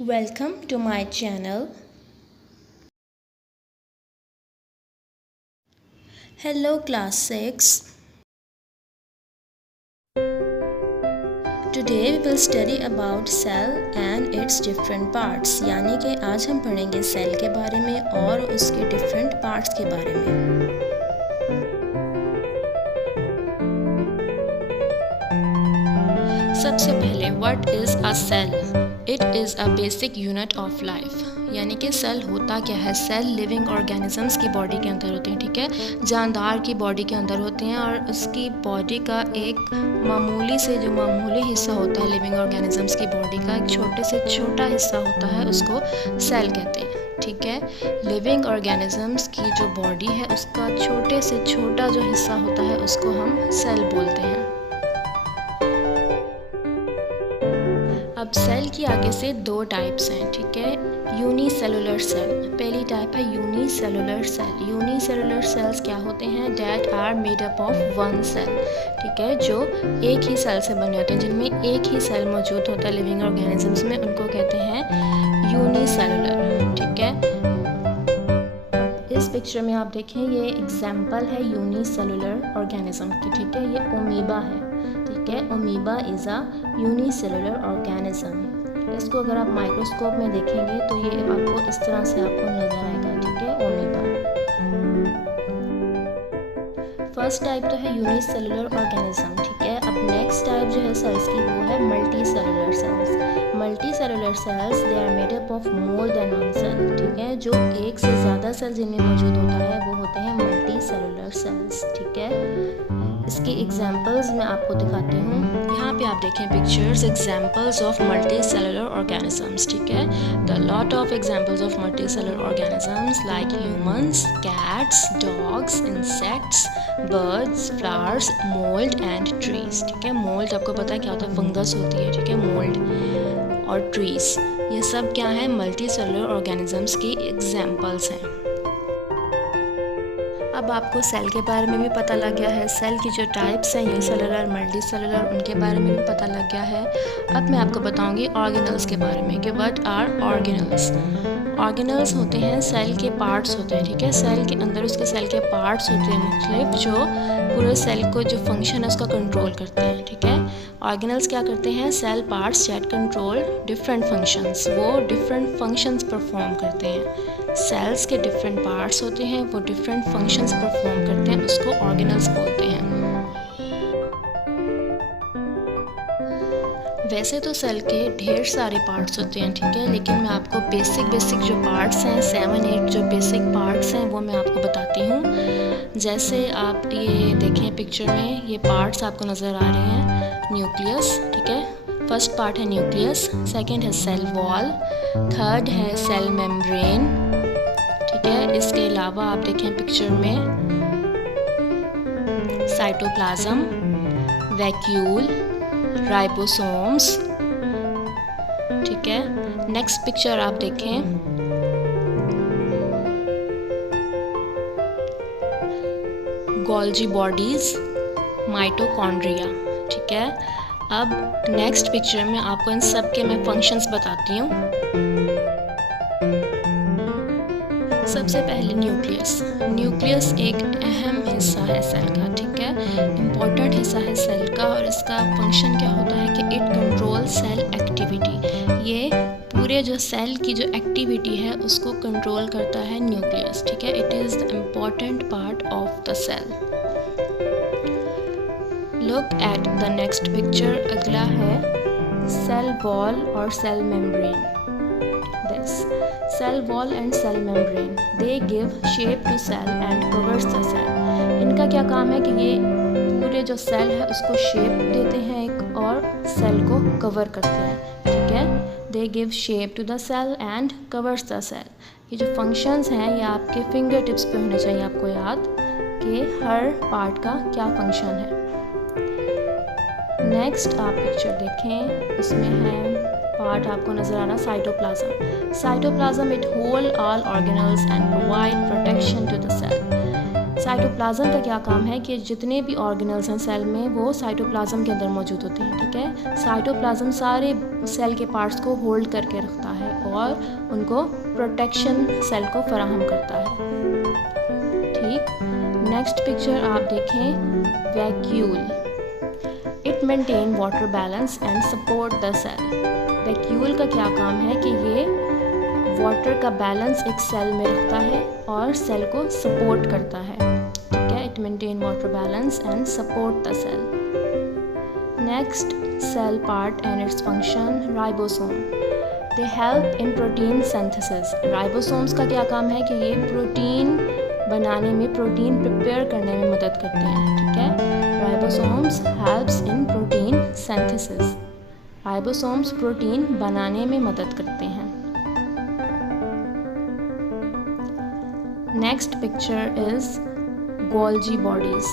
Welcome to my channel. Hello class 6. Today we will study about cell and its different parts. यानी कि आज हम पढ़ेंगे cell के बारे में और उसके डिफरेंट पार्ट्स के बारे में। सबसे पहले what is a cell? It is a basic unit of life. यानी कि सेल होता क्या है? सेल लिविंग ऑर्गेनिजम्स की बॉडी के अंदर होते हैं, ठीक है, जानदार की बॉडी के अंदर होते हैं और उसकी बॉडी का एक मामूली हिस्सा होता है लिविंग ऑर्गेनिजम्स की बॉडी का, एक छोटे से छोटा हिस्सा होता है, उसको सेल कहते हैं, ठीक है। लिविंग ऑर्गेनिजम्स की जो बॉडी है उसका छोटे से छोटा जो हिस्सा होता है उसको हम सेल बोलते हैं। अब सेल की आगे से दो टाइप्स हैं, ठीक है। यूनिसेलुलर सेल, पहली टाइप है यूनिसेलुलर सेल। यूनिसेलुलर सेल्स क्या होते हैं? That are made up of one cell, ठीक है, जो एक ही सेल से बने होते हैं, जिनमें एक ही सेल मौजूद होता है लिविंग ऑर्गेनिजम्स में, उनको कहते हैं यूनिसेलुलर, ठीक है। इस पिक्चर में आप देखें, ये एग्जाम्पल है यूनिसेलुलर ऑर्गेनिज्म की, ठीक है। ये अमीबा है, ठीक है। Amoeba is a unicellular organism. इसको अगर आप माइक्रोस्कोप में देखेंगे तो ये आपको इस तरह से आपको नज़र आएगा, ठीक है, अमीबा। फर्स्ट टाइप तो है यूनिसेलुलर ऑर्गेनिज्म, ठीक है। अब नेक्स्ट टाइप जो है सेल्स की वो है multicellular cells. Multicellular cells they are made up of more than one cell, ठीक है। जो एक से ज़्यादा सेल जिनमें मौजूद होता है वो होते हैं मल्टी सेलुलर सेल्स, ठीक है। इसकी एग्जांपल्स मैं आपको दिखाती हूँ। यहाँ पे आप देखें pictures, examples of multi cellular organisms, ठीक है। The lot of examples of multi cellular organisms like humans, cats, dogs, insects, birds, flowers, mould and trees, ठीक है। मोल्ड आपको पता है क्या होता है? फंगस होती है, ठीक है, मोल्ड और ट्रीज, ये सब क्या है? मल्टी सेलुलर ऑर्गेनिजम्स की एग्जांपल्स हैं। अब आपको सेल के बारे में भी पता लग गया है, सेल की जो टाइप्स हैं यूनिसेलुलर, मल्टी सेलुलर, उनके बारे में भी पता लग गया है। अब मैं आपको बताऊंगी ऑर्गेनल्स के बारे में कि व्हाट आर ऑर्गेनल्स। ऑर्गेनल्स होते हैं सेल के पार्ट्स होते हैं, ठीक है। सेल के अंदर उसके सेल के पार्ट्स होते हैं मुख्तलिफ, जो पूरे सेल को जो फंक्शन है उसका कंट्रोल करते हैं, ठीक है। ऑर्गेनल्स क्या करते हैं? Cell parts that control different functions, वो डिफरेंट फंक्शंस परफॉर्म करते हैं। सेल्स के डिफरेंट पार्ट्स होते हैं, वो डिफरेंट फंक्शंस परफॉर्म करते हैं, उसको ऑर्गेनल्स बोलते हैं। वैसे तो सेल के ढेर सारे पार्ट्स होते हैं, ठीक है, लेकिन मैं आपको बेसिक जो पार्ट्स हैं, 7-8 जो बेसिक पार्ट्स हैं वो मैं आपको बताती हूँ। जैसे आप ये देखें पिक्चर में, ये पार्ट्स आपको नज़र आ रहे हैं। न्यूक्लियस, ठीक है, फर्स्ट पार्ट है न्यूक्लियस, सेकंड है सेल वॉल, थर्ड है सेल मेम्ब्रेन, ठीक है। इसके अलावा आप देखें पिक्चर में साइटोप्लाज्म, वैक्यूल, राइबोसोम्स, ठीक है। नेक्स्ट पिक्चर आप देखें, गोल्जी बॉडीज, माइटोकॉन्ड्रिया, ठीक है। अब नेक्स्ट पिक्चर में आपको इन सब के मैं फंक्शंस बताती हूँ। सबसे पहले न्यूक्लियस। न्यूक्लियस एक अहम हिस्सा है सेल का, ठीक है, इम्पॉर्टेंट हिस्सा है सेल का, और इसका फंक्शन क्या होता है कि इट कंट्रोल सेल एक्टिविटी। ये पूरे जो सेल की जो एक्टिविटी है उसको कंट्रोल करता है न्यूक्लियस, ठीक है। It is the important part of the cell. Look at the next picture. अगला है सेल वॉल और cell membrane. Cell wall and cell membrane, they give shape to cell and covers the cell. इनका क्या काम है कि ये पूरे जो सेल है उसको शेप देते हैं एक, और सेल को कवर करते हैं, ठीक है। They give shape to the cell and covers the cell. ये जो फंक्शंस हैं ये आपके फिंगर टिप्स पे होने चाहिए, आपको याद कि हर पार्ट का क्या फंक्शन है। नेक्स्ट आप पिक्चर देखें, इसमें है पार्ट आपको नज़र आ रहा cytoplasm. Cytoplasm it hold all organelles and provide protection to the cell. Cytoplasm का क्या काम है कि जितने भी ऑर्गेनल्स हैं सेल में वो साइटोप्लाज्म के अंदर मौजूद होते हैं, ठीक है। साइटोप्लाज्म सारे सेल के पार्ट्स को होल्ड करके रखता है और उनको प्रोटेक्शन सेल को फराहम करता है, ठीक। नेक्स्ट पिक्चर आप देखें, vacuole. It maintain water balance and support the cell. Vacuole का क्या काम है कि ये वाटर का बैलेंस एक सेल में रखता है और सेल को सपोर्ट करता है, ठीक है। It maintain water balance and support the cell. Next cell part and its function, ribosome. They help in protein synthesis. Ribosomes का क्या काम है कि ये प्रोटीन बनाने में, प्रोटीन प्रिपेयर करने में मदद करते हैं, ठीक है। Ribosomes helps in protein synthesis. Ribosomes protein बनाने में मदद करते हैं। Next picture is Golgi bodies.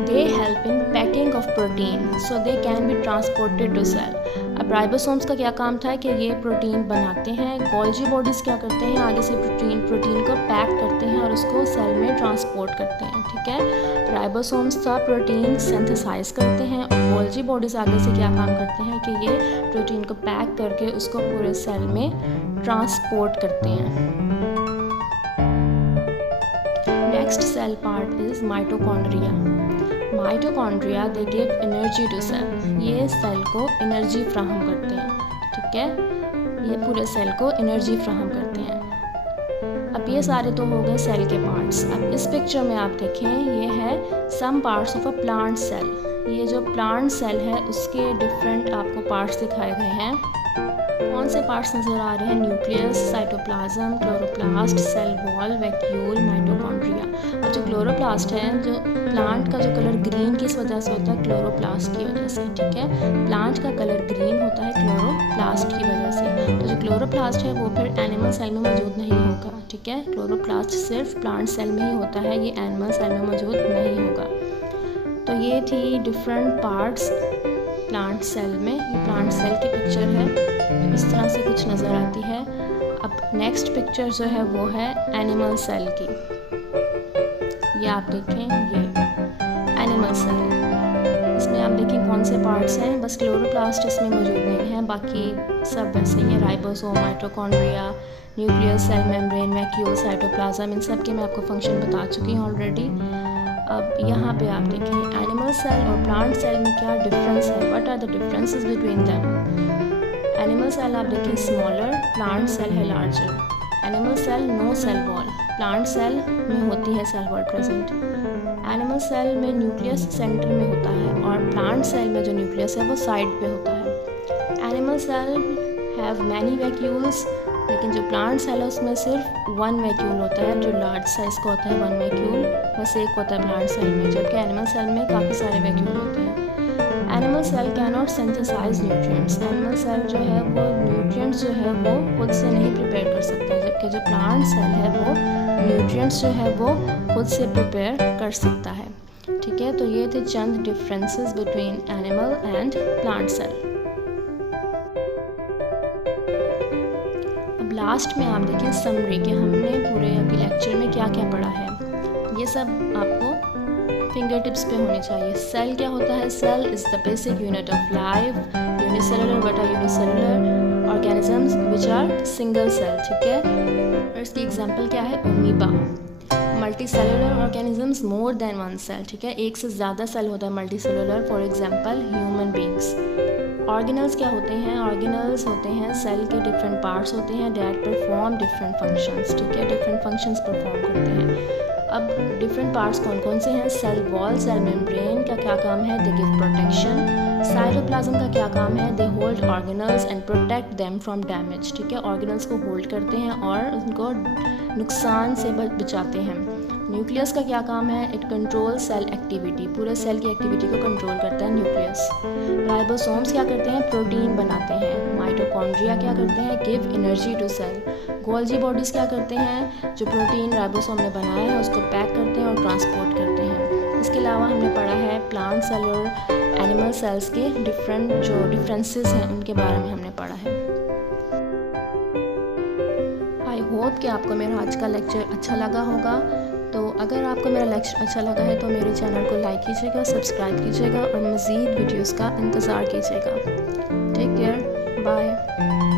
They help in packing of protein so they can be transported to cell. अब राइबोसोम्स का क्या काम था कि ये प्रोटीन बनाते हैं। गोल्जी बॉडीज़ क्या करते हैं, आगे से प्रोटीन को पैक करते हैं और उसको सेल में ट्रांसपोर्ट करते हैं, ठीक है। राइबोसोम्स का प्रोटीन सिंथेसाइज करते हैं और गोल्जी बॉडीज़ आगे से क्या काम करते हैं कि ये प्रोटीन को पैक करके उसको पूरे सेल में ट्रांसपोर्ट करते हैं। Next cell part is mitochondria. Mitochondria they give energy to cell. ये सेल को एनर्जी फ्राहम करते हैं, ठीक है। ये पूरे सेल को एनर्जी फ्राहम करते हैं। अब ये सारे तो हो गए सेल के पार्ट्स। अब इस पिक्चर में आप देखें, ये है some parts of a plant cell. ये जो प्लांट सेल है उसके डिफरेंट आपको पार्ट्स दिखाए गए हैं। कौन से पार्ट्स नज़र आ रहे हैं, nucleus, cytoplasm, chloroplast, cell wall, vacuole, mitochondria. अब जो क्लोरोप्लास्ट है, जो प्लांट का जो कलर ग्रीन किस वजह से होता है, क्लोरोप्लास्ट की वजह से, ठीक है। प्लांट का कलर ग्रीन होता है क्लोरोप्लास्ट की वजह से। तो जो क्लोरोप्लास्ट है वो फिर एनिमल सेल में मौजूद नहीं होगा, ठीक है। क्लोरोप्लास्ट सिर्फ प्लांट सेल में ही होता है, ये एनिमल सेल में मौजूद नहीं होगा। तो ये थी डिफरेंट पार्ट्स प्लांट सेल में। ये प्लांट सेल की पिक्चर है, इस तरह से कुछ नज़र आती है। अब नेक्स्ट पिक्चर जो है वो है एनिमल सेल की। ये आप देखें, ये एनिमल सेल, इसमें आप देखें कौन से पार्ट्स हैं। बस क्लोरोप्लास्ट इसमें मौजूद नहीं है, बाकी सब वैसे ही है। Ribosome, mitochondria, nucleus, cell membrane, vacuole, cytoplasm, इन सब के मैं आपको फंक्शन बता चुकी हूँ ऑलरेडी। अब यहाँ पे आप देखें एनिमल सेल और प्लांट सेल में क्या डिफरेंस है, what are the differences between them. Animal cell आप देखें स्मॉलर, प्लांट सेल है larger. Animal cell no cell wall, plant cell में होती है cell wall present. Animal cell में न्यूक्लियस सेंटर में होता है और प्लांट सेल में जो न्यूक्लियस है वो साइड पे होता है। Animal cell have many vacuoles, लेकिन जो प्लांट सेल है उसमें सिर्फ वन वैक्यूल होता है, जो लार्ज साइज का होता है, वन वैक्यूल बस एक होता है प्लांट सेल में, जबकि एनिमल सेल में काफ़ी सारे वैक्यूल होते हैं। Animal cell can not synthesise nutrients. Animal cell जो है वो न्यूट्रिएंट्स जो है वो खुद से नहीं प्रिपेयर कर सकता, जबकि जो प्लांट सेल है वो न्यूट्रिएंट्स जो है वो खुद से प्रिपेयर कर सकता है, ठीक है। तो ये थे चंद differences between animal and plant cell. अब लास्ट में आप देखें समरी कि हमने पूरे अभी लेक्चर में क्या क्या पढ़ा है। ये सब आपको फिंगर टिप्स पे होने चाहिए। सेल क्या होता है, cell is the basic unit of life. Unicellular, what are unicellular organisms which are single cell, ठीक है। और इसकी एग्जांपल क्या है, amoeba. Multicellular organisms more than one cell, ठीक है, एक से ज़्यादा सेल होता है multicellular, for example human beings. Organelles क्या होते हैं, ऑर्गेनल्स होते हैं सेल के डिफरेंट पार्ट्स होते हैं दैट परफॉर्म डिफरेंट फंक्शंस, ठीक है, डिफरेंट फंक्शंस परफॉर्म करते हैं। अब डिफरेंट पार्ट्स कौन कौन से हैं, सेल वॉल, सेल मेम्ब्रेन का क्या काम है, दे गिव प्रोटेक्शन। साइटोप्लाज्म का क्या काम है, they hold organelles and protect them from damage, ठीक है, ऑर्गेनल्स को होल्ड करते हैं और उनको नुकसान से बचाते हैं। न्यूक्लियस का क्या काम है, इट कंट्रोल सेल एक्टिविटी, पूरे सेल की एक्टिविटी को कंट्रोल करता है न्यूक्लियस। राइबोसोम्स क्या करते हैं, प्रोटीन बनाते हैं। माइटोकॉन्ड्रिया क्या करते हैं, give energy to cell. Golgi bodies क्या करते हैं, जो प्रोटीन राइबोसोम ने बनाया है उसको पैक करते हैं और ट्रांसपोर्ट करते हैं। इसके अलावा हमने पढ़ा है प्लांट सेल और एनिमल सेल्स के डिफरेंट जो डिफरेंसेस हैं उनके बारे में हमने पढ़ा है। आई होप कि आपको मेरा आज का लेक्चर अच्छा लगा होगा। तो अगर आपको मेरा लेक्चर अच्छा लगा है तो मेरे चैनल को लाइक कीजिएगा, सब्सक्राइब कीजिएगा और मज़ीद वीडियोस का इंतज़ार कीजिएगा। Take care, bye.